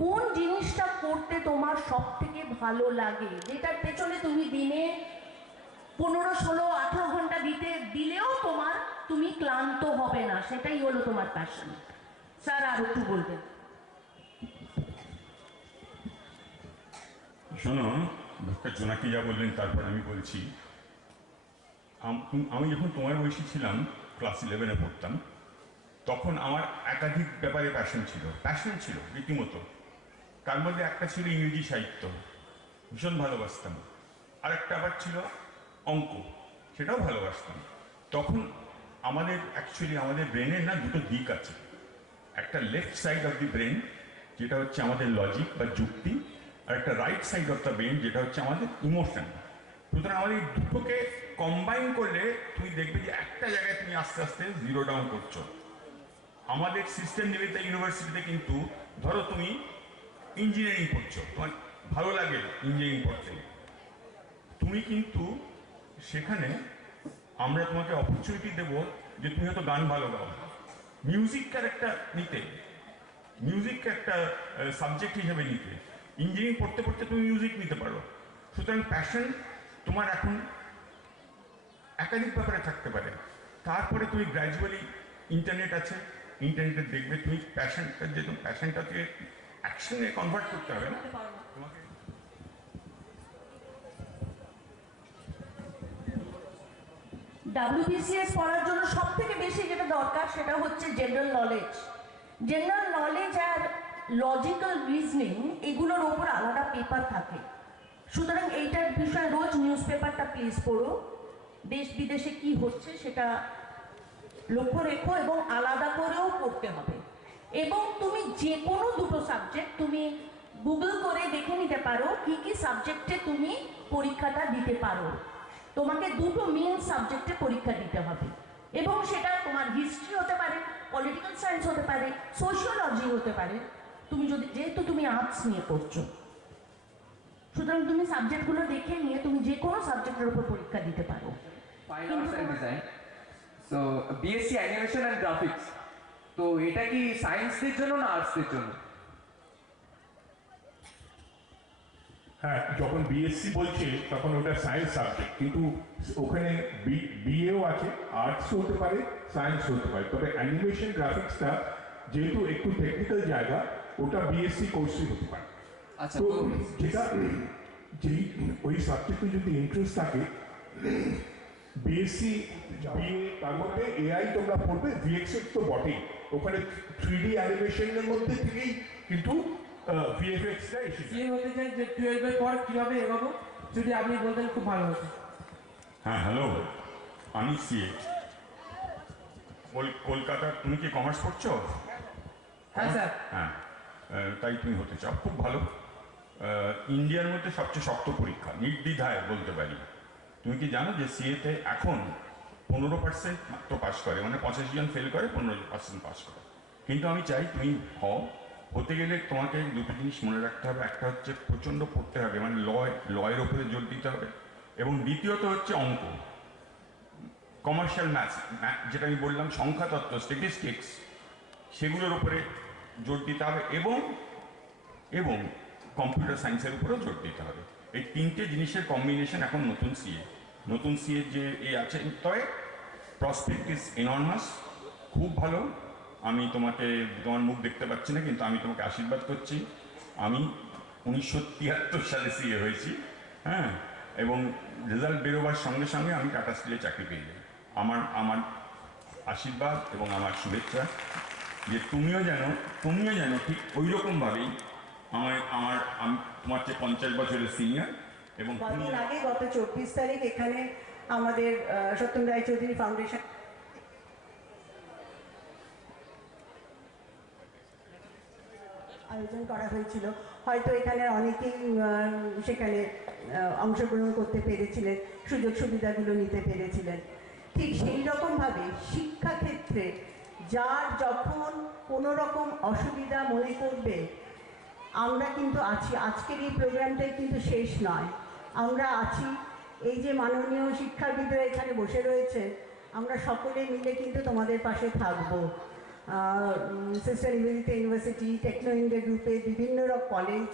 কোন জিনিসটা করতে তোমার সব থেকে ভালো লাগে, যেটার পেছনে তুমি দিনে 15, 16, 18 ঘন্টা দিলেও তুমি ক্লান্ত হবে না, সেটাই হলো তোমার প্যাশন। স্যার আর একটু বলবেন। শোনো, ডক্টর জোনাকি যা বললেন তারপর আমি বলছি। আমি যখন তোমার বয়সী ছিলাম, ক্লাস 11-এ পড়তাম, তখন আমার একাধিক ব্যাপারে প্যাশন ছিল রীতিমতো। তার মধ্যে একটা ছিল ইংরেজি সাহিত্য, ভীষণ ভালোবাসতাম। আর একটা আবার ছিল অঙ্ক, সেটাও ভালোবাসতাম। তখন আমাদের ব্রেনের না দুটো দিক আছে। একটা left side of the brain, যেটা হচ্ছে আমাদের লজিক বা যুক্তি, আর একটা right side of the brain, যেটা হচ্ছে আমাদের ইমোশন। সুতরাং আমাদের এই দুটোকে কম্বাইন করলে তুমি দেখবে যে একটা জায়গায় তুমি আস্তে আস্তে জিরো ডাউন করছো। আমাদের সিস্টেম নিবেদিতা ইউনিভার্সিটিতে কিন্তু ধরো তুমি ইঞ্জিনিয়ারিং পড়ছো, তোমার ভালো লাগে ইঞ্জিনিয়ারিং পড়তে, তুমি কিন্তু সেখানে আমরা তোমাকে অপরচুনিটি দেবো যে তুমি হয়তো গান ভালো গাও, মিউজিক ক্যারেক্টার নিতে, মিউজিককে একটা সাবজেক্ট হিসেবে নিতে। ইঞ্জিনিয়ারিং পড়তে পড়তে তুমি মিউজিক নিতে পারো। সুতরাং প্যাশন তোমার এখন একাধিক ব্যাপারে থাকতে পারে। তারপরে তুমি গ্র্যাজুয়ালি ইন্টারনেট আছে, ইন্টারনেটে দেখবে তুমি প্যাশনটাকে অ্যাকশনে কনভার্ট করতে হবে না তোমাকে। WBCS পড়ার জন্য সব থেকে বেশি যেটা দরকার সেটা হচ্ছে জেনারেল নলেজ। জেনারেল নলেজ আর লজিক্যাল রিজনিং, এগুলোর ওপর আলাদা পেপার থাকে। সুতরাং এইটার বিষয়ে রোজ নিউজ পেপারটা প্লিজ পড়ো, দেশ বিদেশে কি হচ্ছে সেটা লক্ষ্য রেখো, এবং আলাদা করেও পড়তে হবে। এবং তুমি যে কোনো দুটো সাবজেক্ট তুমি গুগল করে দেখে নিতে পারো কি কি সাবজেক্টে তুমি পরীক্ষাটা দিতে পারো। তোমাকে দুটো মেন সাবজেক্টে পরীক্ষা দিতে হবে, এবং সেটা তোমার হিস্ট্রি হতে পারে, পলিটিক্যাল সায়েন্স হতে পারে, সোশিওলজি হতে পারে, তুমি যেহেতু তুমি আর্টস নিয়ে পড়ছো। সুতরাং তুমি সাবজেক্টগুলো দেখে নিয়ে তুমি যে কোনো সাবজেক্টের উপর পরীক্ষা দিতে পারো। Fine arts and design, so BSc animation and graphics, তো এটা কি সায়েন্সদের জন্য না আর্টসদের জন্য? হ্যাঁ, যখন বিএসসি বলছে তখন ওটা সায়েন্স সাবজেক্ট, কিন্তু ওখানে বিএও আছে, আর্টসও হতে পারে, সায়েন্সও হতে পারে। তবে অ্যানিমেশন গ্রাফিক্সটা যেহেতু একটু টেকনিক্যাল জায়গা, ওটা বিএসসি কোর্সই হতে পারে। আচ্ছা, তো যেটা যেই ওই সাবজেক্টে যদি ইন্টারেস্ট থাকে, বিএসসি বিএ, তার মধ্যে এআই তোমরা পড়বে, ভিএক্সের তো বটেই, ওখানে 3D অ্যানিমেশনের মধ্যে থেকেই কিন্তু ভিএফএক্সটা এসে যায়। সিএ হতে চাই যে 12 এর পর কিভাবে এগোবো, যদি আপনি বলতেন খুব ভালো হতো। হ্যাঁ, হ্যালো, আমি সিএ কলকাতা। তুমি কি কমার্স পড়ছো? হ্যাঁ স্যার। হ্যাঁ, তাই তুমি হতে চাও, খুব ভালো। ইন্ডিয়ার মধ্যে সবচেয়ে শক্ত পরীক্ষা, নির্দ্বিধায় বলতে পারি। তুমি কি জানো যে সিএতে এখন 15% মাত্র পাস করে, মানে 85 জন ফেল করে, 15% পাস করে। কিন্তু আমি চাই তুমি হতে গেলে তোমাকে দুটো জিনিস মনে রাখতে হবে। একটা হচ্ছে প্রচণ্ড পড়তে হবে, মানে লয়ের ওপরে জোর দিতে হবে, এবং দ্বিতীয়ত হচ্ছে অঙ্ক, কমার্শিয়াল ম্যাথস, যেটা আমি বললাম, সংখ্যাতত্ত্ব, স্ট্যাটিস্টিক্স, সেগুলোর উপরে জোর দিতে হবে, এবং কম্পিউটার সায়েন্সের উপরেও জোর দিতে হবে। এই তিনটে জিনিসের কম্বিনেশন এখন নতুন সিএ যে আছে। তবে প্রসপেক্ট ইজ এনর্মাস, খুব ভালো। আমি তোমার মুখ দেখতে পাচ্ছি না, কিন্তু আমি তোমাকে আশীর্বাদ করছি। আমি 1973 সালে সিএ হয়েছি, হ্যাঁ, এবং রেজাল্ট বেরোবার সঙ্গে সঙ্গে আমি টাটা স্টিলে চাকরি পেয়ে যাই। আমার আশীর্বাদ এবং আমার শুভেচ্ছা যে তুমিও যেন ঠিক ওই রকমভাবেই আমি তোমার চেয়ে 50 বছরের সিনিয়র, এবং কদিন আগে গত 24 তারিখ এখানে আমাদের সত্যম রায়চৌধুরী ফাউন্ডেশন আয়োজন করা হয়েছিল। হয়তো এখানে অনেকেই সেখানে অংশগ্রহণ করতে পেরেছিলেন, সুযোগ সুবিধাগুলো নিতে পেরেছিলেন। ঠিক সেই রকমভাবে শিক্ষাক্ষেত্রে যার যখন কোনো রকম অসুবিধা মনে করবে, আমরা কিন্তু আছি। আজকের এই প্রোগ্রামটাই কিন্তু শেষ নয়, আমরা আছি। এই যে মাননীয় শিক্ষাবিদরা এখানে বসে রয়েছে, আমরা সকলে মিলে কিন্তু তোমাদের পাশে থাকবো। Sister Nivedita university, Techno India গ্রুপে, বিভিন্ন রকম কলেজ।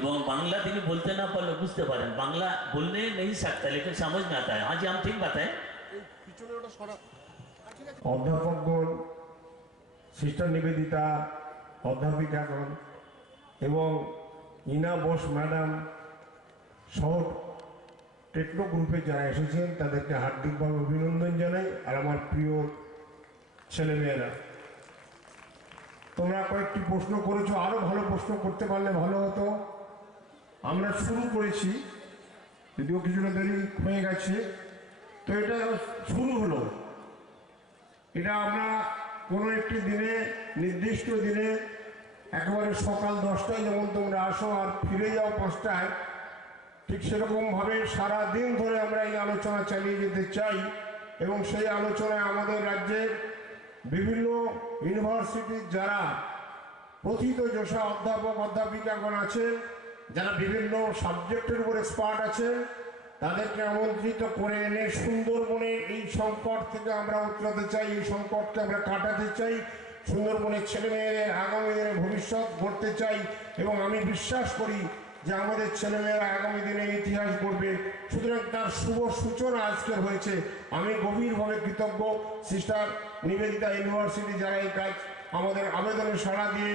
এবং বাংলা তিনি বলতে না পারলে বুঝতে পারেন, বাংলা বলনে नहीं सकता लेकिन समझ में आता है। हाँ जी, हम ठीक बात है। অধ্যাপকগণ, সিস্টার নিবেদিতা, অধ্যাপিকাগণ এবং ইনা বোস ম্যাডাম সহ টেকনো গ্রুপে যারা এসেছেন তাদেরকে হার্দিকভাবে অভিনন্দন জানাই। আর আমার প্রিয় ছেলেমেয়েরা, তোমরা কয়েকটি প্রশ্ন করেছো, আরও ভালো প্রশ্ন করতে পারলে ভালো হতো। আমরা শুরু করেছি, যদিও কিছুটা দেরি হয়ে গেছে, তো এটা শুরু হলো। এটা আমরা কোনো একটি দিনে, নির্দিষ্ট দিনে একেবারে সকাল 10টায় যেমন তোমরা আসো আর ফিরে যাও 5টায়, ঠিক সেরকমভাবে সারা দিন ধরে আমরা এই আলোচনা চালিয়ে যেতে চাই। এবং সেই আলোচনায় আমাদের রাজ্যের বিভিন্ন ইউনিভার্সিটির যারা প্রথিতযশা অধ্যাপক অধ্যাপিকাগণ আছেন, যারা বিভিন্ন সাবজেক্টের উপর এক্সপার্ট আছেন, তাদেরকে আমন্ত্রিত করে এনে সুন্দরবনের এই সংকট থেকে আমরা উতরাতে চাই, এই সংকটকে আমরা কাটাতে চাই, সুন্দরবনের ছেলেমেয়েদের আগামী দিনে ভবিষ্যৎ গড়তে চাই। এবং আমি বিশ্বাস করি যে আমাদের ছেলেমেয়েরা আগামী দিনে ইতিহাস গড়বে। সুতরাং তার শুভ সূচনা আজকের হয়েছে। আমি গভীরভাবে কৃতজ্ঞ সিস্টার নিবেদিতা ইউনিভার্সিটি যারা এই কাজ আমাদের আবেদনে সাড়া দিয়ে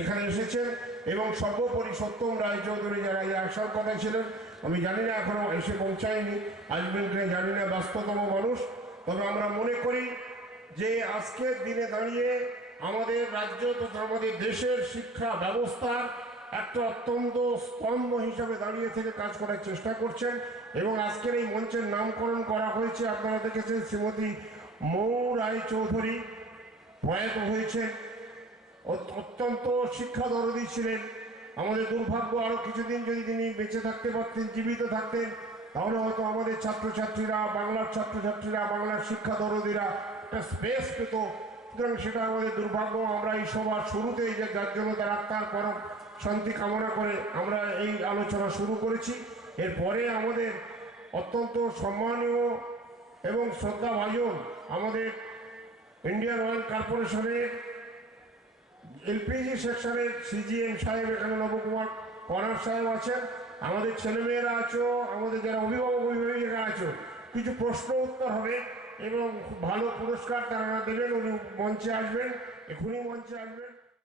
এখানে এসেছেন, এবং সর্বোপরি সত্যম রায়চৌধুরী যারা এই আসার কথা ছিলেন, আমি জানি না এখনো এসে পৌঁছায়নি, আসবেন কিনা জানি না, ব্যস্ততম মানুষ। তবে আমরা মনে করি যে আজকের দিনে দাঁড়িয়ে আমাদের রাজ্য তথা আমাদের দেশের শিক্ষা ব্যবস্থার একটা অত্যন্ত স্তম্ভ হিসাবে দাঁড়িয়ে থেকে কাজ করার চেষ্টা করছেন। এবং আজকের এই মঞ্চের নামকরণ করা হয়েছে, আপনারা দেখেছেন শ্রীমতী মৌ রায়চৌধুরী প্রয়াত হয়েছেন, অত্যন্ত শিক্ষা দরদী ছিলেন। আমাদের দুর্ভাগ্য আরও কিছুদিন যদি তিনি বেঁচে থাকতে পারতেন, জীবিত থাকতেন, তাহলে হয়তো আমাদের ছাত্রছাত্রীরা, বাংলার ছাত্রছাত্রীরা, বাংলার শিক্ষা দরদীরা একটা স্পেস পেত। সুতরাং সেটা আমাদের দুর্ভাগ্য। আমরা এই সভার শুরুতেই যে যার জন্য তার আত্মার পরম শান্তি কামনা করে আমরা এই আলোচনা শুরু করেছি। এরপরে আমাদের অত্যন্ত সম্মানীয় এবং শ্রদ্ধাভাজন আমাদের ইন্ডিয়ান অয়েল কর্পোরেশনের এলপিজি সেকশনের সিজিএম সাহেব, এখানে নবকুমার কনার সাহেব আছেন, আমাদের ছেলেমেয়েরা আছো, আমাদের যারা অভিভাবক অভিভাবিকা আছো, কিছু প্রশ্ন উত্তর হবে এবং খুব ভালো পুরস্কার তারা দেবেন। উনি মঞ্চে আসবেন, এখনই মঞ্চে আসবেন।